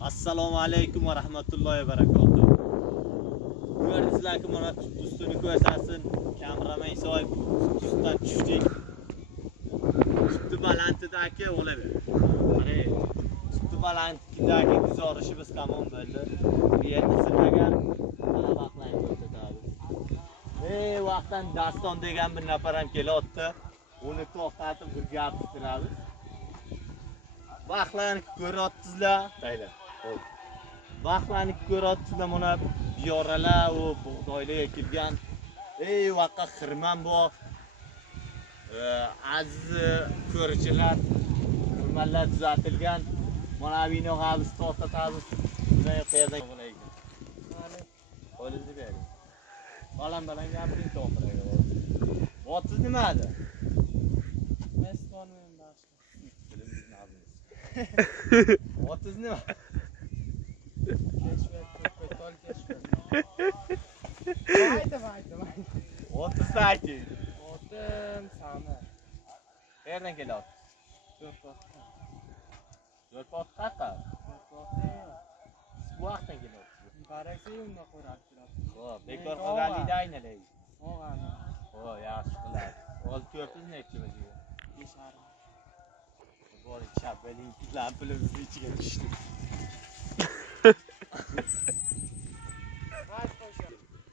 Assalomu alaykum va rahmatullohi va barakatuh. Ko'rdingizlarki, mana tut ustini ko'rsasin. Kameraman Isoyev ustidan tushdik. Tutni balandidagi o'laver. Mana tutni balandidagi guzorishimiz tamom bo'ldi. Bu yerda sizlarga vaqtlarni ko'rsatamiz. Vaqtdan Daston degan bir nafar ham kelyapti. Uni to'xtatib bir gap qilamiz. Vaqtlarni ko'ryapsizlar, deylar. Vaqtlarni ko'ryapsizlar, mana biyoralar va bug'doylar ekilgan. Vaqqa xirmon bor. Aziz ko'ruvchilar, xirmonlar tuzatilgan. Mana bino g'abiz to'xtatamiz. Bunday qayerdan bo'laydi? Qo'lingizni bering. Baland gapiring to'xtaydi. O'tsiz nima edi? Mesmonmen boshqa. Bilimni olamiz. O'tsiz nima? Mayda. O'ttizni ayting. Otim sani. Qayerdan kelyapsiz? Yo'lpoq qaqa. Bu vaqtdan kelyapsiz. Barakayimda qo'rab turibdi. Xo'p, bekor qolganlikda aynalaydi. Og'ani. Yaxshi qiladi. Hozir ko'rsiz necha bajaga? 5.5. Bor, chap, beling pulimizni ichiga tushdi.